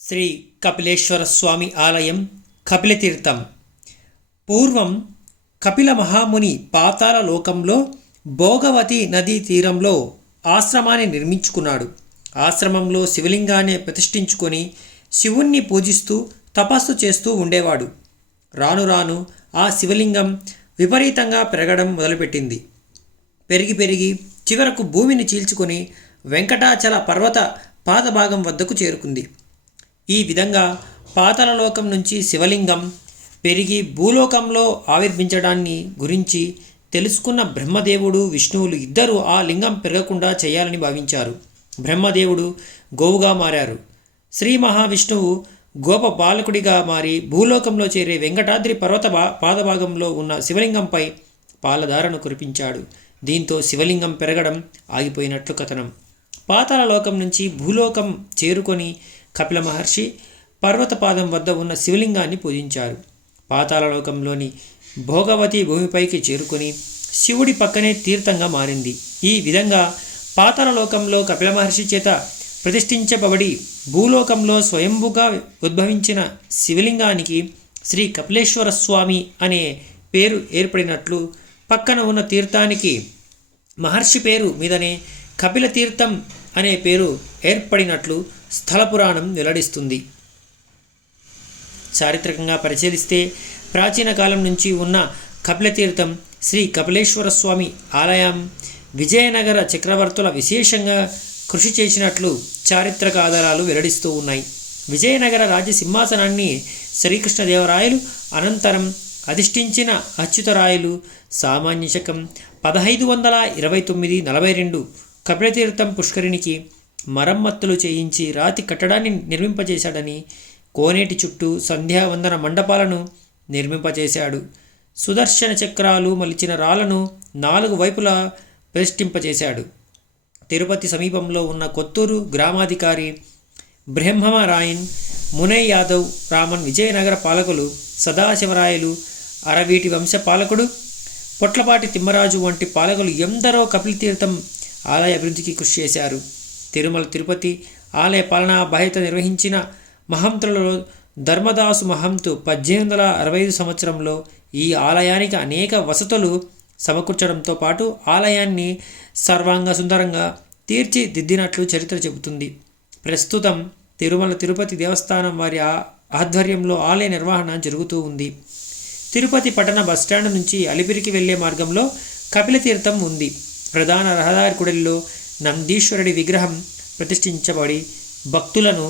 శ్రీ కపిలేశ్వర స్వామి ఆలయం కపిలతీర్థం. పూర్వం కపిల మహాముని పాతాళ లోకంలో భోగవతి నదీ తీరంలో ఆశ్రమాన్ని నిర్మించుకున్నాడు. ఆశ్రమంలో శివలింగాన్ని ప్రతిష్ఠించుకొని శివుణ్ణి పూజిస్తూ తపస్సు చేస్తూ ఉండేవాడు. రాను రాను ఆ శివలింగం విపరీతంగా పెరగడం మొదలుపెట్టింది. పెరిగి పెరిగి చివరకు భూమిని చీల్చుకొని వెంకటాచల పర్వత పాదభాగం వద్దకు చేరుకుంది. ఈ విధంగా పాతాళలోకం నుంచి శివలింగం పెరిగి భూలోకంలో ఆవిర్భించడాన్ని గురించి తెలుసుకున్న బ్రహ్మదేవుడు విష్ణువులు ఇద్దరూ ఆ లింగం పెరగకుండా చేయాలని భావించారు. బ్రహ్మదేవుడు గోవుగా మారారు. శ్రీ మహావిష్ణువు గోప బాలకుడిగా మారి భూలోకంలో చేరే వెంకటాద్రి పర్వత పాదభాగంలో ఉన్న శివలింగంపై పాలధారను కురిపించాడు. దీంతో శివలింగం పెరగడం ఆగిపోయినట్లు కథనం. పాతాళలోకం నుంచి భూలోకం చేరుకొని కపిల మహర్షి పర్వతపాదం వద్ద ఉన్న శివలింగాన్ని పూజించారు. పాతాళలోకంలోని భోగవతి భూమిపైకి చేరుకొని శివుడి పక్కనే తీర్థంగా మారింది. ఈ విధంగా పాతాళలోకంలో కపిల మహర్షి చేత ప్రతిష్ఠించబడి భూలోకంలో స్వయంభుగా ఉద్భవించిన శివలింగానికి శ్రీ కపిలేశ్వర స్వామి అనే పేరు ఏర్పడినట్లు, పక్కన ఉన్న తీర్థానికి మహర్షి పేరు మీదనే కపిల తీర్థం అనే పేరు ఏర్పడినట్లు స్థల పురాణం వెల్లడిస్తుంది. చారిత్రకంగా పరిశీలిస్తే ప్రాచీన కాలం నుంచి ఉన్న కపిలతీర్థం శ్రీ కపిలేశ్వర స్వామి ఆలయం విజయనగర చక్రవర్తుల విశేషంగా కృషి చేసినట్లు చారిత్రక ఆధారాలు వెల్లడిస్తూ ఉన్నాయి. విజయనగర రాజ్య సింహాసనాన్ని శ్రీకృష్ణదేవరాయలు అనంతరం అధిష్ఠించిన అచ్యుతరాయలు సామాన్య శకం 1529-42 కపిలతీర్థం పుష్కరిణికి మరమ్మతులు చేయించి రాతి కట్టడాన్ని నిర్మింపజేశాడని, కోనేటి చుట్టూ సంధ్యావందన మండపాలను నిర్మింపజేశాడు. సుదర్శన చక్రాలు మలిచిన రాళ్లను 4 వైపులా ప్రతిష్ఠింపజేశాడు. తిరుపతి సమీపంలో ఉన్న కొత్తూరు గ్రామాధికారి బ్రహ్మరాయన్, మునై యాదవ్, రామన్ విజయనగర పాలకులు సదాశివరాయలు, అరవీటి వంశ పాలకుడు పొట్లపాటి తిమ్మరాజు వంటి పాలకులు ఎందరో కపిలతీర్థం ఆలయ అభివృద్ధికి కృషి చేశారు. తిరుమల తిరుపతి ఆలయ పాలనా బాధ్యత నిర్వహించిన మహంతులలో ధర్మదాసు మహంతు 1865 సంవత్సరంలో ఈ ఆలయానికి అనేక వసతులు సమకూర్చడంతో పాటు ఆలయాన్ని సర్వాంగ సుందరంగా తీర్చిదిద్దినట్లు చరిత్ర చెబుతుంది. ప్రస్తుతం తిరుమల తిరుపతి దేవస్థానం వారి ఆధ్వర్యంలో ఆలయ నిర్వహణ జరుగుతూ ఉంది. తిరుపతి పట్టణ బస్టాండ్ నుంచి అలిపిరికి వెళ్లే మార్గంలో కపిలతీర్థం ఉంది. ప్రధాన రహదారి కూడలిలో నందీశ్వరుడి విగ్రహం ప్రతిష్ఠించబడి భక్తులను